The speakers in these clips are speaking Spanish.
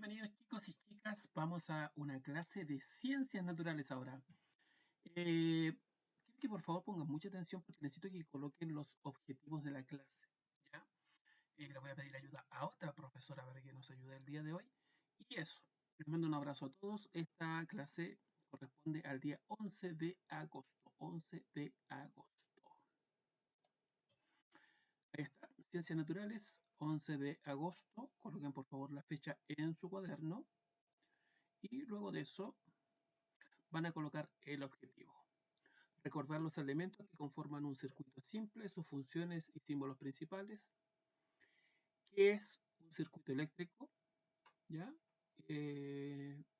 Bienvenidos chicos y chicas, vamos a una clase de ciencias naturales ahora. Quiero que por favor pongan mucha atención porque necesito que coloquen los objetivos de la clase. ¿Ya? Le voy a pedir ayuda a otra profesora para que nos ayude el día de hoy. Y eso, les mando un abrazo a todos. Esta clase corresponde al día 11 de agosto. 11 de agosto. Ahí está, ciencias naturales, 11 de agosto. Coloquen por favor la fecha en su cuaderno. Y luego de eso van a colocar el objetivo. Recordar los elementos que conforman un circuito simple, sus funciones y símbolos principales. ¿Qué es un circuito eléctrico? ¿Ya?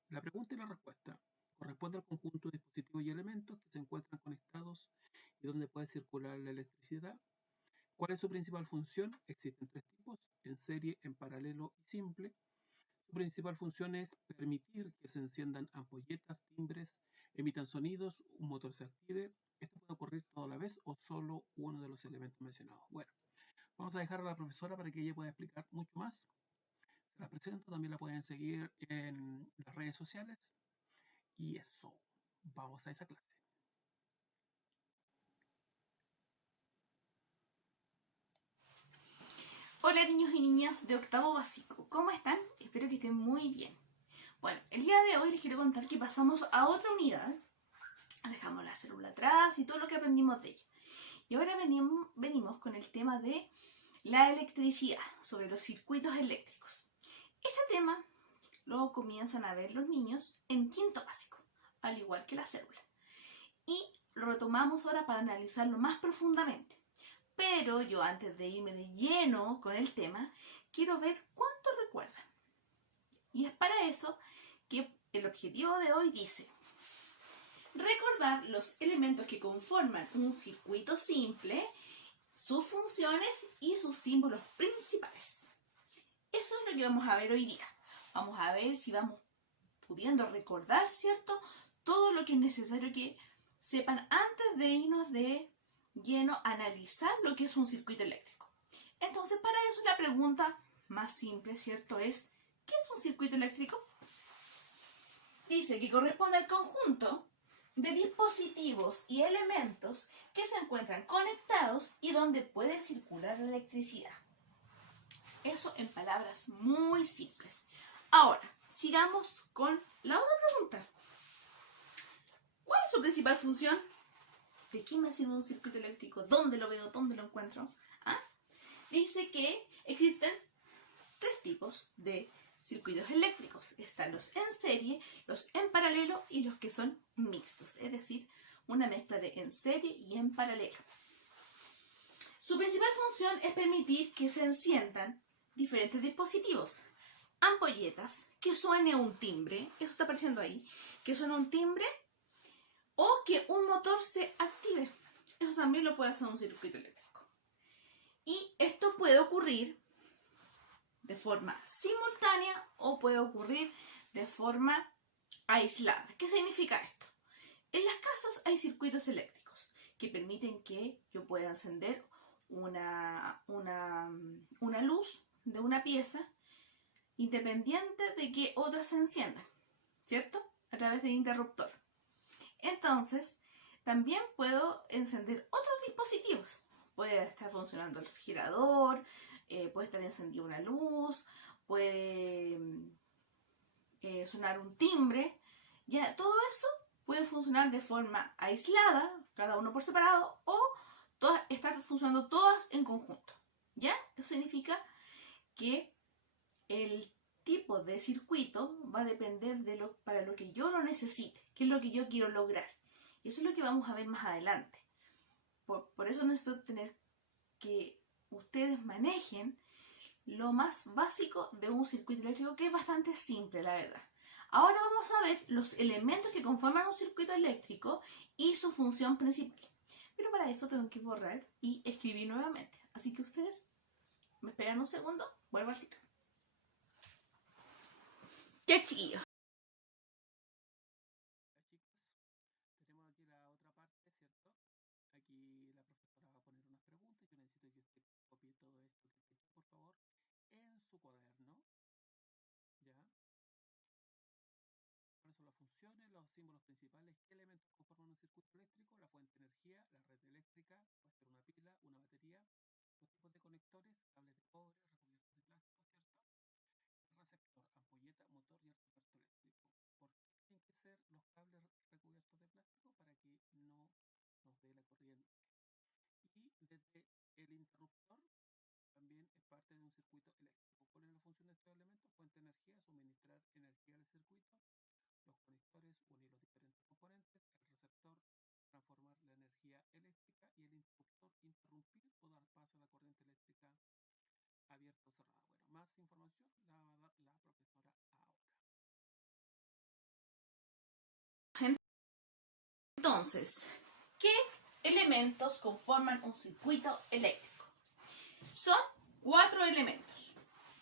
La pregunta y la respuesta. Corresponde al conjunto de dispositivos y elementos que se encuentran conectados y donde puede circular la electricidad. ¿Cuál es su principal función? Existen tres tipos, en serie, en paralelo y simple. Su principal función es permitir que se enciendan ampolletas, timbres, emitan sonidos, un motor se active. Esto puede ocurrir toda la vez o solo uno de los elementos mencionados. Bueno, vamos a dejar a la profesora para que ella pueda explicar mucho más. Se las presento, también la pueden seguir en las redes sociales. Y eso, vamos a esa clase. Hola niños y niñas de octavo básico, ¿cómo están? Espero que estén muy bien. Bueno, el día de hoy les quiero contar que pasamos a otra unidad. Dejamos la célula atrás y todo lo que aprendimos de ella. Y ahora venimos con el tema de la electricidad, sobre los circuitos eléctricos. Este tema lo comienzan a ver los niños en quinto básico, al igual que la célula. Y lo retomamos ahora para analizarlo más profundamente. Pero yo antes de irme de lleno con el tema, quiero ver cuánto recuerdan. Y es para eso que el objetivo de hoy dice recordar los elementos que conforman un circuito simple, sus funciones y sus símbolos principales. Eso es lo que vamos a ver hoy día. Vamos a ver si vamos pudiendo recordar, ¿cierto? Todo lo que es necesario que sepan antes de irnos de lleno a analizar lo que es un circuito eléctrico. Entonces, para eso la pregunta más simple, ¿cierto? Es, ¿qué es un circuito eléctrico? Dice que corresponde al conjunto de dispositivos y elementos que se encuentran conectados y donde puede circular la electricidad. Eso en palabras muy simples. Ahora, sigamos con la otra pregunta. ¿Cuál es su principal función? ¿De qué me sirve un circuito eléctrico? ¿Dónde lo veo? ¿Dónde lo encuentro? ¿Ah? Dice que existen tres tipos de circuitos eléctricos. Están los en serie, los en paralelo y los que son mixtos, es decir, una mezcla de en serie y en paralelo. Su principal función es permitir que se enciendan diferentes dispositivos. Ampolletas, que suene un timbre, eso está apareciendo ahí, que suene un timbre, o que un motor se active. Eso también lo puede hacer un circuito eléctrico. Y esto puede ocurrir de forma simultánea o puede ocurrir de forma aislada. ¿Qué significa esto? En las casas hay circuitos eléctricos que permiten que yo pueda encender una luz de una pieza independiente de que otras se enciendan, ¿cierto? A través del interruptor. Entonces, también puedo encender otros dispositivos. Puede estar funcionando el refrigerador, puede estar encendida una luz, puede sonar un timbre. Ya, todo eso puede funcionar de forma aislada, cada uno por separado, o estar funcionando todas en conjunto. ¿Ya? Eso significa que el tipo de circuito va a depender de para lo que yo lo necesite, qué es lo que yo quiero lograr. Y eso es lo que vamos a ver más adelante. Por eso necesito tener que ustedes manejen lo más básico de un circuito eléctrico, que es bastante simple, la verdad. Ahora vamos a ver los elementos que conforman un circuito eléctrico y su función principal. Pero para eso tengo que borrar y escribir nuevamente. Así que ustedes me esperan un segundo, vuelvo al tiro. ¡Qué chiquillo! Chicos, tenemos aquí la otra parte, ¿cierto? Aquí la profesora va a poner unas preguntas. Yo necesito que usted copie todo esto que está aquí, por favor, en su cuaderno. ¿Ya? los símbolos principales. ¿Qué elementos conforman un circuito eléctrico? La fuente de energía, la red eléctrica, puede ser una pila, una batería, los tipos de conectores, cables de cobre, recubiertos de plástico, ¿cierto? El receptor, ampolleta, motor y artefacto eléctrico. ¿Por qué tienen que ser los cables recubiertos de plástico? Para que no nos dé la corriente. Y desde el interruptor también es parte de un circuito eléctrico. ¿Cuál es la función de estos elementos? Fuente de energía, suministrar energía al circuito. Los conectores, unir los diferentes componentes. El receptor, transformar la energía eléctrica. Y el interruptor, interrumpir o dar paso a la corriente eléctrica abierta o cerrada. Bueno, más información la va a dar la profesora ahora. Entonces, ¿qué elementos conforman un circuito eléctrico? Son 4 elementos.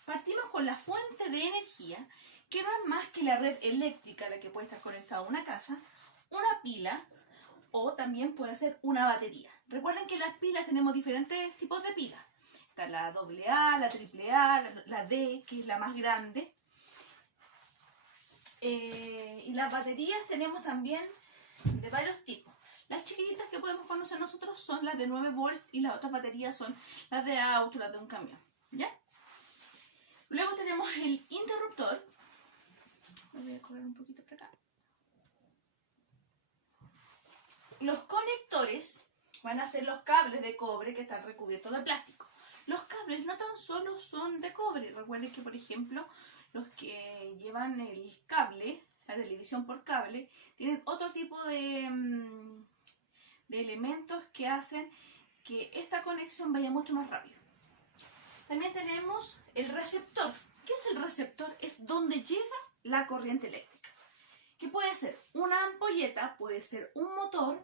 Partimos con la fuente de energía, que no es más que la red eléctrica a la que puede estar conectada una casa, una pila o también puede ser una batería. Recuerden que las pilas tenemos diferentes tipos de pilas. Está la AA, la AAA, la D, que es la más grande. Y las baterías tenemos también de varios tipos. Las chiquititas que podemos conocer nosotros son las de 9 volts y las otras baterías son las de auto, las de un camión. ¿Ya? Luego tenemos el interruptor. Me voy a correr un poquito para acá. Los conectores van a ser los cables de cobre que están recubiertos de plástico. Los cables no tan solo son de cobre. Recuerden que, por ejemplo, los que llevan el cable, la televisión por cable, tienen otro tipo de elementos que hacen que esta conexión vaya mucho más rápido. También tenemos el receptor. ¿Qué es el receptor? Es donde llega la corriente eléctrica. Que puede ser una ampolleta, puede ser un motor,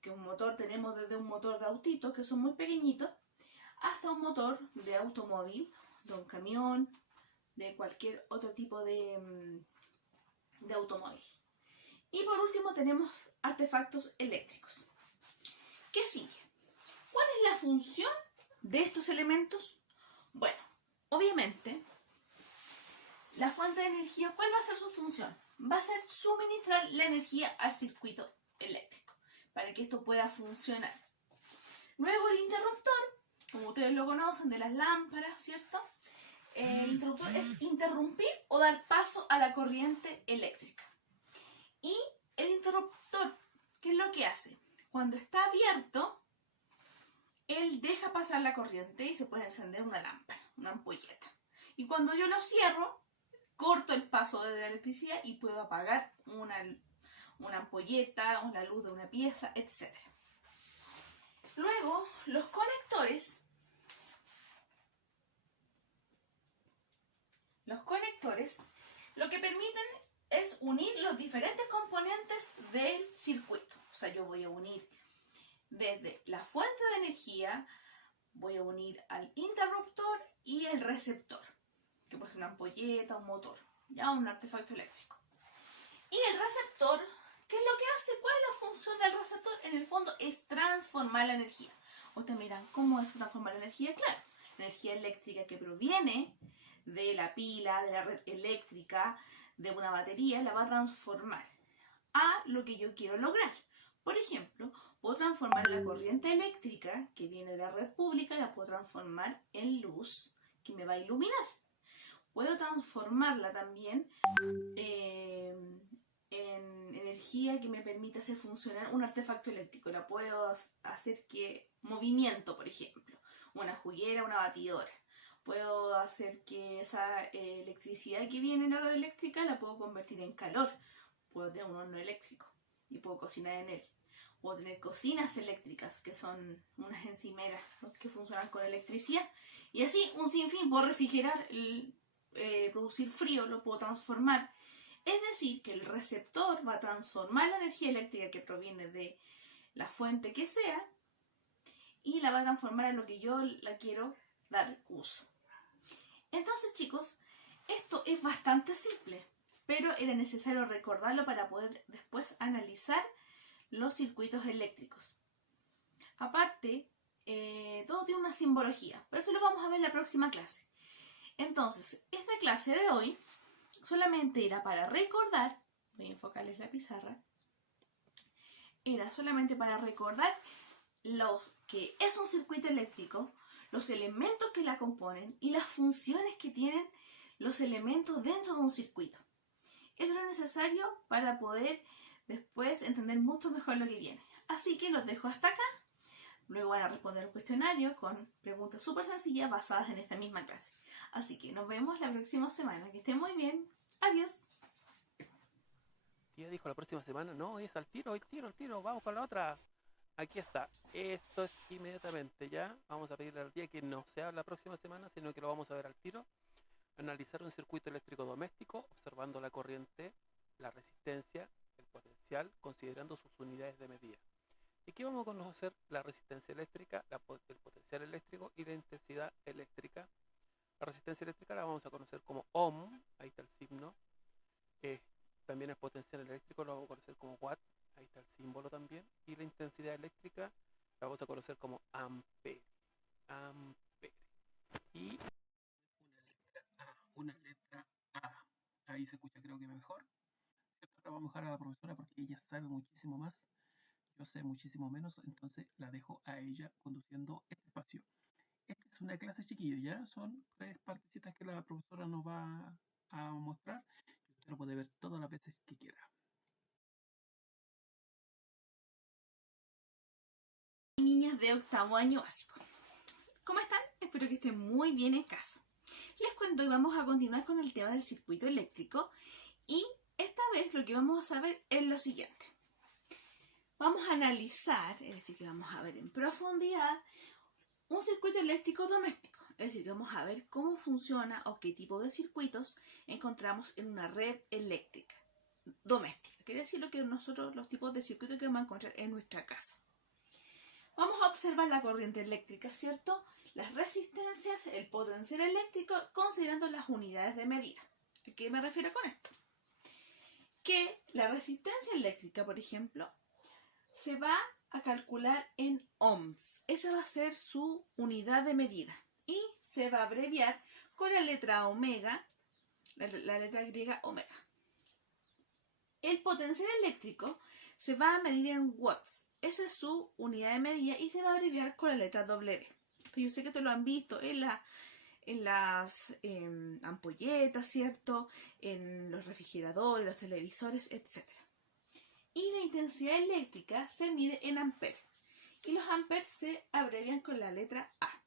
que un motor tenemos desde un motor de autito, que son muy pequeñitos, hasta un motor de automóvil, de un camión, de cualquier otro tipo de automóvil. Y por último tenemos artefactos eléctricos. ¿Qué sigue? ¿Cuál es la función de estos elementos? Bueno, obviamente, la fuente de energía, ¿cuál va a ser su función? Va a ser suministrar la energía al circuito eléctrico para que esto pueda funcionar. Luego el interruptor, como ustedes lo conocen de las lámparas, ¿cierto? El interruptor es interrumpir o dar paso a la corriente eléctrica. Y el interruptor, ¿qué es lo que hace? Cuando está abierto, él deja pasar la corriente y se puede encender una lámpara, una ampolleta. Y cuando yo lo cierro, corto el paso de la electricidad y puedo apagar una ampolleta o la luz de una pieza, etc. Luego, los conectores lo que permiten es unir los diferentes componentes del circuito. O sea, yo voy a unir desde la fuente de energía, voy a unir al interruptor y el receptor, que puede ser una ampolleta, un motor, ya un artefacto eléctrico. Y el receptor, ¿qué es lo que hace? ¿Cuál es la función del receptor? En el fondo es transformar la energía. Ustedes miran, ¿cómo es transformar la energía? Claro, la energía eléctrica que proviene de la pila, de la red eléctrica, de una batería, la va a transformar a lo que yo quiero lograr. Por ejemplo, puedo transformar la corriente eléctrica que viene de la red pública, la puedo transformar en luz que me va a iluminar. Puedo transformarla también en energía que me permite hacer funcionar un artefacto eléctrico. La puedo hacer que movimiento, por ejemplo, una juguera, una batidora. Puedo hacer que esa electricidad que viene en la red eléctrica la puedo convertir en calor. Puedo tener un horno eléctrico y puedo cocinar en él. Puedo tener cocinas eléctricas, que son unas encimeras, ¿no?, que funcionan con electricidad. Y así, un sinfín. Puedo refrigerar, producir frío, lo puedo transformar. Es decir, que el receptor va a transformar la energía eléctrica que proviene de la fuente que sea y la va a transformar en lo que yo la quiero dar uso. Entonces, chicos, esto es bastante simple, pero era necesario recordarlo para poder después analizar los circuitos eléctricos. Aparte, todo tiene una simbología, pero esto lo vamos a ver en la próxima clase. Entonces, esta clase de hoy solamente era para recordar voy a enfocarles la pizarra, era solamente para recordar lo que es un circuito eléctrico, los elementos que la componen y las funciones que tienen los elementos dentro de un circuito. Eso es necesario para poder después entender mucho mejor lo que viene. Así que los dejo hasta acá. Luego van a responder un cuestionario con preguntas súper sencillas basadas en esta misma clase. Así que nos vemos la próxima semana. Que estén muy bien. Adiós. Tía dijo la próxima semana, no, es al tiro, el tiro, vamos con la otra. Aquí está, esto es inmediatamente ya. Vamos a pedirle al tía que no sea la próxima semana, sino que lo vamos a ver al tiro. Analizar un circuito eléctrico doméstico, observando la corriente, la resistencia, el potencial, considerando sus unidades de medida. Y aquí vamos a conocer la resistencia eléctrica, el potencial eléctrico y la intensidad eléctrica. La resistencia eléctrica la vamos a conocer como ohm, ahí está el signo. También el potencial eléctrico lo vamos a conocer como watt, ahí está el símbolo también. Y la intensidad eléctrica la vamos a conocer como ampere. Ampere. Y una letra A. Ahí se escucha creo que mejor. Ahora vamos a dejar a la profesora porque ella sabe muchísimo más. Yo sé muchísimo menos, entonces la dejo a ella conduciendo este espacio. Esta es una clase, chiquillo, ¿ya? Son 3 partecitas que la profesora nos va a mostrar. Usted lo puede ver todas las veces que quiera. Niñas de octavo año básico. ¿Cómo están? Espero que estén muy bien en casa. Les cuento que vamos a continuar con el tema del circuito eléctrico y esta vez lo que vamos a ver es lo siguiente. Vamos a analizar, es decir, que vamos a ver en profundidad un circuito eléctrico doméstico. Es decir, que vamos a ver cómo funciona o qué tipo de circuitos encontramos en una red eléctrica doméstica. Quiere decir lo que nosotros, los tipos de circuitos que vamos a encontrar en nuestra casa. Vamos a observar la corriente eléctrica, ¿cierto? Las resistencias, el potencial eléctrico, considerando las unidades de medida. ¿A qué me refiero con esto? Que la resistencia eléctrica, por ejemplo, se va a calcular en ohms. Esa va a ser su unidad de medida. Y se va a abreviar con la letra omega, la letra griega omega. El potencial eléctrico se va a medir en watts. Esa es su unidad de medida y se va a abreviar con la letra W. Yo sé que te lo han visto en las ampolletas, ¿cierto? En los refrigeradores, los televisores, etc. Y la intensidad eléctrica se mide en amperes. Y los amperes se abrevian con la letra A.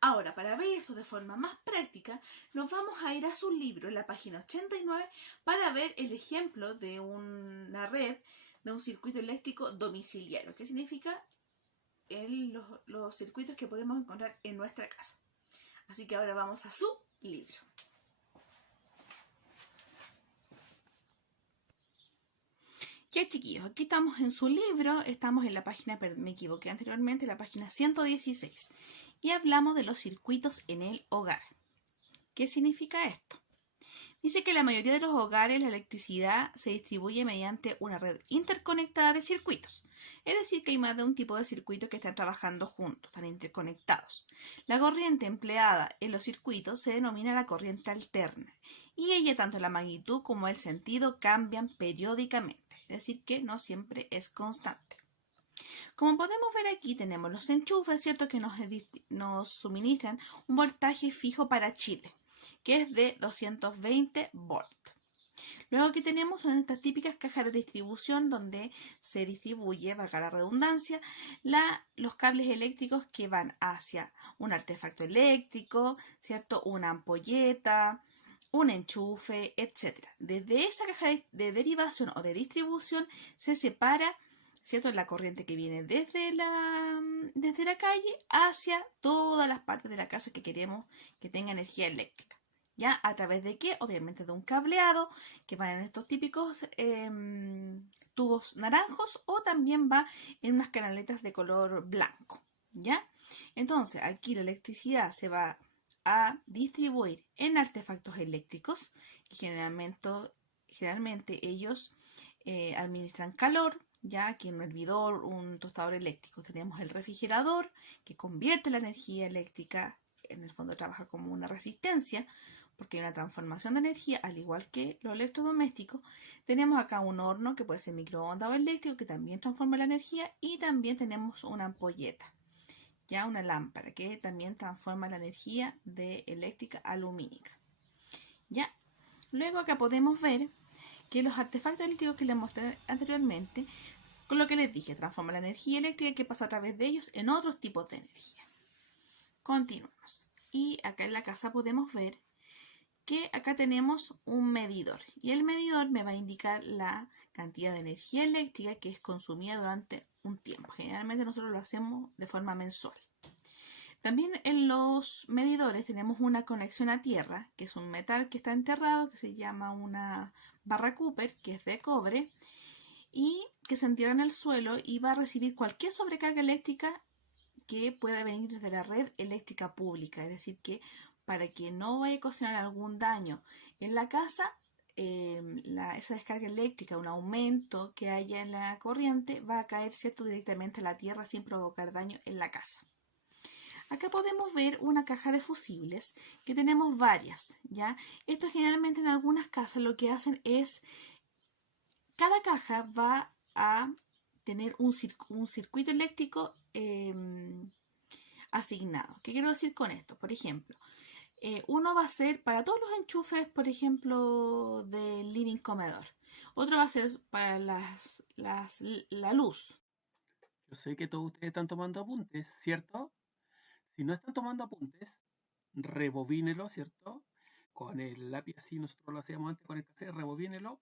Ahora, para ver esto de forma más práctica, nos vamos a ir a su libro, en la página 89, para ver el ejemplo de una red de un circuito eléctrico domiciliario. ¿Qué significa? Los circuitos que podemos encontrar en nuestra casa. Así que ahora vamos a su libro. Ya, chiquillos, aquí estamos en su libro, estamos en la página, me equivoqué anteriormente, la página 116. Y hablamos de los circuitos en el hogar. ¿Qué significa esto? Dice que en la mayoría de los hogares la electricidad se distribuye mediante una red interconectada de circuitos. Es decir, que hay más de un tipo de circuitos que están trabajando juntos, están interconectados. La corriente empleada en los circuitos se denomina la corriente alterna y ella, tanto la magnitud como el sentido, cambian periódicamente. Es decir, que no siempre es constante. Como podemos ver aquí, tenemos los enchufes, ¿cierto? Que nos suministran un voltaje fijo para Chile, que es de 220 volts. Luego aquí tenemos son estas típicas cajas de distribución donde se distribuye, valga la redundancia, los cables eléctricos que van hacia un artefacto eléctrico, ¿cierto? Una ampolleta, un enchufe, etc. Desde esa caja de derivación o de distribución se separa, ¿cierto? La corriente que viene desde la calle hacia todas las partes de la casa que queremos que tenga energía eléctrica. ¿Ya? ¿A través de qué? Obviamente de un cableado que van en estos típicos tubos naranjos o también va en unas canaletas de color blanco. ¿Ya? Entonces aquí la electricidad se va a distribuir en artefactos eléctricos y generalmente ellos administran calor. Ya aquí en un hervidor, un tostador eléctrico, tenemos el refrigerador que convierte la energía eléctrica, en el fondo trabaja como una resistencia, porque hay una transformación de energía, al igual que los electrodomésticos. Tenemos acá un horno que puede ser microondas o eléctrico, que también transforma la energía, y también tenemos una ampolleta, ya una lámpara, que también transforma la energía de eléctrica a lumínica. Ya, luego acá podemos ver que los artefactos eléctricos que les mostré anteriormente, con lo que les dije, transforman la energía eléctrica que pasa a través de ellos en otros tipos de energía. Continuamos. Y acá en la casa podemos ver que acá tenemos un medidor. Y el medidor me va a indicar la cantidad de energía eléctrica que es consumida durante un tiempo. Generalmente nosotros lo hacemos de forma mensual. También en los medidores tenemos una conexión a tierra, que es un metal que está enterrado, que se llama una barra Cooper, que es de cobre, y que se entierra en el suelo y va a recibir cualquier sobrecarga eléctrica que pueda venir desde la red eléctrica pública. Es decir, que para que no vaya a ocasionar algún daño en la casa, esa descarga eléctrica, un aumento que haya en la corriente, va a caer, ¿cierto?, directamente a la tierra sin provocar daño en la casa. Acá podemos ver una caja de fusibles, que tenemos varias, ¿ya? Esto generalmente en algunas casas lo que hacen es, cada caja va a tener un circuito eléctrico asignado. ¿Qué quiero decir con esto? Por ejemplo, uno va a ser para todos los enchufes, por ejemplo, del living comedor. Otro va a ser para la luz. Yo sé que todos ustedes están tomando apuntes, ¿cierto? Si no están tomando apuntes, rebobínelo, ¿cierto? Con el lápiz así, nosotros lo hacíamos antes con el cassette, rebobínelo.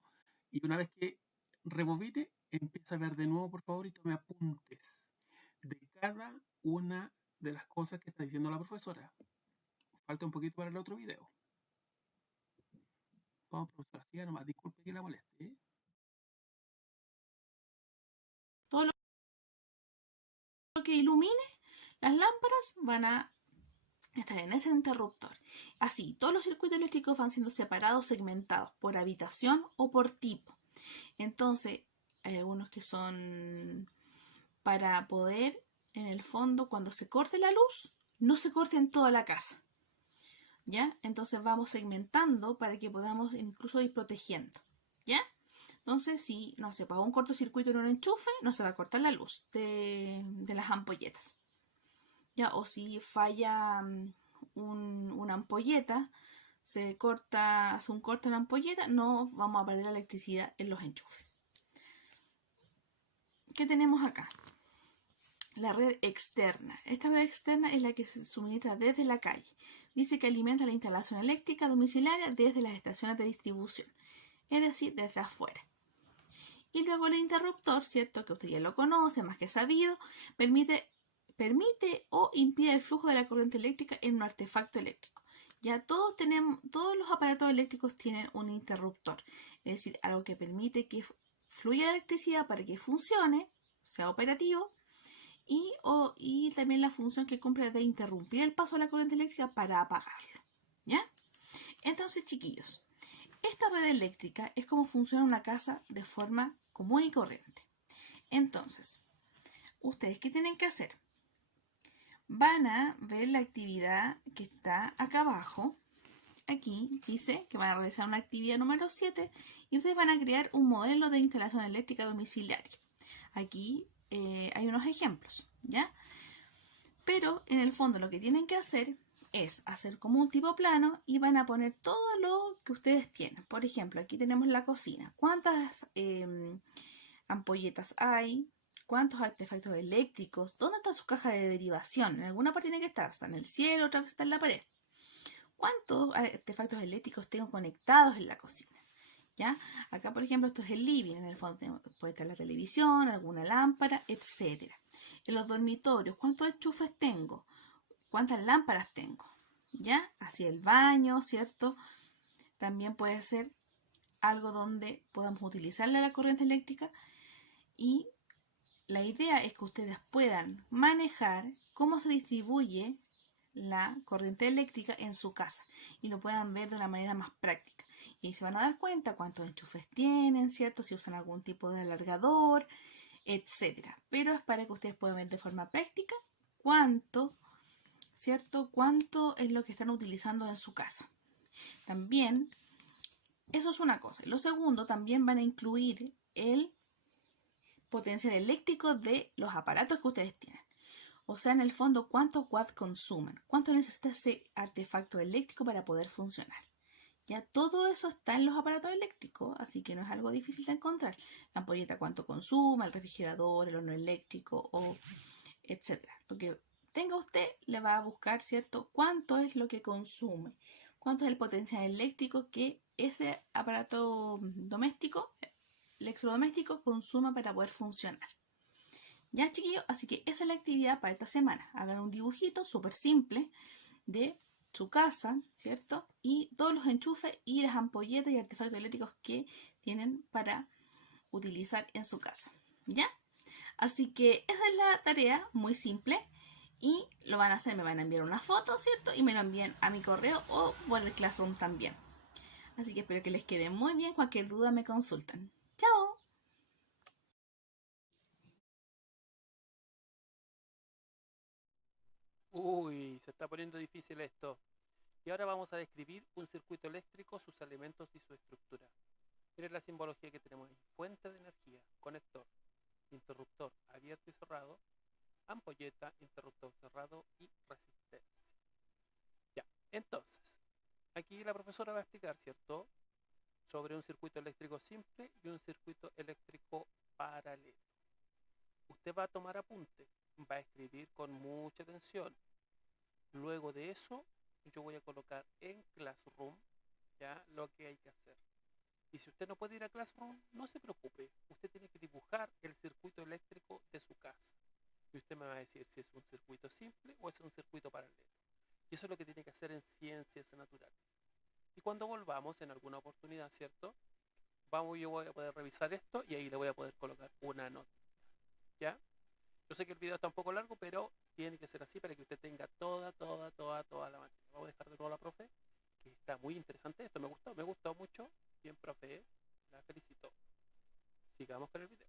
Y una vez que rebobine, empieza a ver de nuevo, por favor, y tome apuntes de cada una de las cosas que está diciendo la profesora. Falta un poquito para el otro video. Vamos, profesora, siga nomás, disculpe que la moleste, ¿eh? Todo lo que ilumine las lámparas van a estar en ese interruptor. Así, todos los circuitos eléctricos van siendo separados, segmentados por habitación o por tipo. Entonces, hay algunos que son para poder, en el fondo, cuando se corte la luz, no se corte en toda la casa. ¿Ya? Entonces vamos segmentando para que podamos incluso ir protegiendo. ¿Ya? Entonces, si no se apaga un cortocircuito en un enchufe, no se va a cortar la luz de las ampolletas. ¿Ya? O si falla una ampolleta, hace un corte en la ampolleta, no vamos a perder la electricidad en los enchufes. ¿Qué tenemos acá? La red externa. Esta red externa es la que se suministra desde la calle. Dice que alimenta la instalación eléctrica domiciliaria desde las estaciones de distribución, es decir, desde afuera. Y luego el interruptor, ¿cierto?, que usted ya lo conoce, más que sabido, permite o impide el flujo de la corriente eléctrica en un artefacto eléctrico. Ya todos los aparatos eléctricos tienen un interruptor, es decir, algo que permite que fluya la electricidad para que funcione, sea operativo, y también la función que cumple de interrumpir el paso de la corriente eléctrica para apagarlo. ¿Ya? Entonces, chiquillos, esta red eléctrica es como funciona una casa de forma común y corriente. Entonces, ¿ustedes qué tienen que hacer? Van a ver la actividad que está acá abajo. Aquí dice que van a realizar una actividad número 7 y ustedes van a crear un modelo de instalación eléctrica domiciliaria. Aquí hay unos ejemplos, ¿ya? Pero en el fondo lo que tienen que hacer es hacer como un tipo plano y van a poner todo lo que ustedes tienen. Por ejemplo, aquí tenemos la cocina. ¿Cuántas ampolletas hay? ¿Cuántos artefactos eléctricos? ¿Dónde está su caja de derivación? En alguna parte tiene que estar. Está en el cielo, otra vez está en la pared. ¿Cuántos artefactos eléctricos tengo conectados en la cocina? ¿Ya? Acá, por ejemplo, esto es el living. En el fondo puede estar la televisión, alguna lámpara, etc. En los dormitorios, ¿cuántos enchufes tengo? ¿Cuántas lámparas tengo? ¿Ya? Así el baño, ¿cierto? También puede ser algo donde podamos utilizar la corriente eléctrica, y la idea es que ustedes puedan manejar cómo se distribuye la corriente eléctrica en su casa y lo puedan ver de una manera más práctica. Y ahí se van a dar cuenta cuántos enchufes tienen, ¿cierto? Si usan algún tipo de alargador, etcétera. Pero es para que ustedes puedan ver de forma práctica cuánto, ¿cierto? Cuánto es lo que están utilizando en su casa. también, eso es una cosa. Lo segundo, también van a incluir el potencial eléctrico de los aparatos que ustedes tienen. O sea, en el fondo, ¿cuántos watts consumen? ¿Cuánto necesita ese artefacto eléctrico para poder funcionar? Ya todo eso está en los aparatos eléctricos, así que no es algo difícil de encontrar. La ampolleta cuánto consume, el refrigerador, el horno eléctrico, o etcétera. Lo que tenga usted le va a buscar, ¿cierto? ¿Cuánto es lo que consume? ¿Cuánto es el potencial eléctrico que ese aparato doméstico, electrodoméstico, consuma para poder funcionar? Ya, chiquillos, así que esa es la actividad para esta semana. Hagan un dibujito súper simple de su casa, ¿cierto? Y todos los enchufes y las ampolletas y artefactos eléctricos que tienen para utilizar en su casa, ¿ya? Así que esa es la tarea, muy simple. Y lo van a hacer, me van a enviar una foto, ¿cierto? Y me lo envían a mi correo o por el Classroom también. Así que espero que les quede muy bien. Cualquier duda me consultan. ¡Chao! Uy, se está poniendo difícil esto. Y ahora vamos a describir un circuito eléctrico, sus elementos y su estructura. Miren la simbología que tenemos ahí. Fuente de energía, conector, interruptor abierto y cerrado, ampolleta, interruptor cerrado y resistencia. Ya, entonces, aquí la profesora va a explicar, ¿cierto?, sobre un circuito eléctrico simple y un circuito eléctrico paralelo. Usted va a tomar apuntes, va a escribir con mucha atención. Luego de eso, yo voy a colocar en Classroom ya lo que hay que hacer. Y si usted no puede ir a Classroom, no se preocupe. Usted tiene que dibujar el circuito eléctrico de su casa. Y usted me va a decir si es un circuito simple o es un circuito paralelo. Y eso es lo que tiene que hacer en ciencias naturales. Y cuando volvamos en alguna oportunidad, ¿cierto? Yo voy a poder revisar esto y ahí le voy a poder colocar una nota. ¿Ya? Yo sé que el video está un poco largo, pero tiene que ser así para que usted tenga toda la materia. Vamos a dejar de nuevo a la profe, que está muy interesante esto. Me gustó mucho. Bien, profe, la felicito. Sigamos con el video.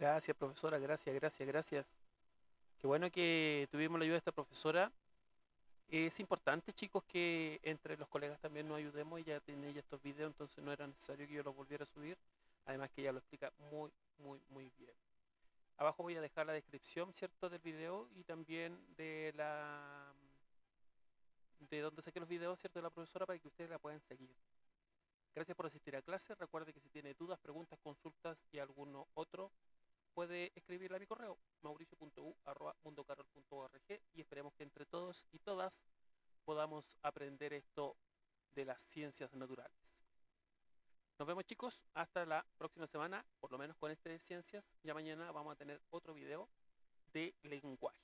Gracias, profesora, gracias. Qué bueno que tuvimos la ayuda de esta profesora. Es importante, chicos, que entre los colegas también nos ayudemos. Ella tiene ya estos videos, entonces no era necesario que yo los volviera a subir. Además que ella lo explica muy bien. Abajo voy a dejar la descripción, ¿cierto?, del video y también de donde saqué los videos, ¿cierto?, de la profesora para que ustedes la puedan seguir. Gracias por asistir a clase. Recuerde que si tiene dudas, preguntas, consultas y alguno otro, puede escribirle a mi correo mauricio.u@mundocarol.org y esperemos que entre todos y todas podamos aprender esto de las ciencias naturales. Nos vemos, chicos, hasta la próxima semana, por lo menos con este de ciencias. Ya mañana vamos a tener otro video de lenguaje.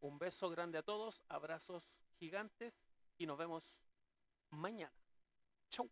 Un beso grande a todos, abrazos gigantes y nos vemos mañana. Chau.